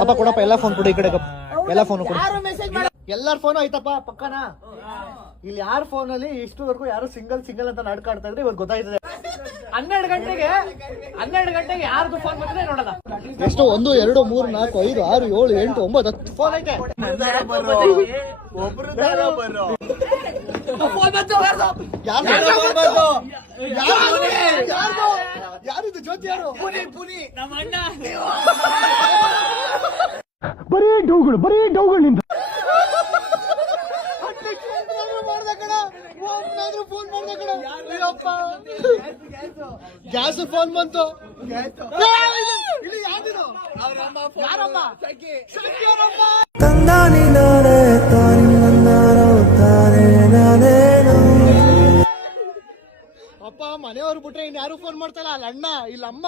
ಅಪ್ಪ ಕೊಡಪ್ಪ ಎಲ್ಲ ಫೋನ್ ಕೊಡು ಈ ಕಡೆ ಎಲ್ಲ ಫೋನ್ ಕೊಡು ಎಲ್ಲಾರ ಫೋನ್ ಆಯ್ತಪ್ಪ ಪಕ್ಕನಾ ಇಲ್ಲಿ ಯಾರ ಫೋನ್ ಅಲ್ಲಿ ಇಷ್ಟುವರೆಗೂ ಯಾರು ಸಿಂಗಲ್ ಅಂತ ನಾಡ್ಕಾಡ್ತಾ ಇದ್ರೆ ಇವಾಗ ಗೊತ್ತಾಯ್ತದೆ 12 ಗಂಟೆಗೆ ಯಾರ್ದು ಫೋನ್ ಬಂದ್ರೆ ನೋಡೋಣ ಎಷ್ಟು 1 2 3 4 5 6 7 8 9 10 ಫೋನ್ ಐತೆ ಯಾರಿದು ಜ್ಯೋತಿ ಯಾರು ಬರೀ ಡೌಗಳು ನಿಂದ ಫೋನ್ ಮಾಡ್ದ ಕಣ ಗ್ಯಾಸ್ ಫೋನ್ ಬಂತು ಅಪ್ಪ ಮನೆಯವ್ರು ಬಿಟ್ರೆ ಇನ್ ಯಾರು ಫೋನ್ ಮಾಡ್ತಾರ ಅಲ್ಲ ಅಣ್ಣ ಇಲ್ಲ ಅಮ್ಮ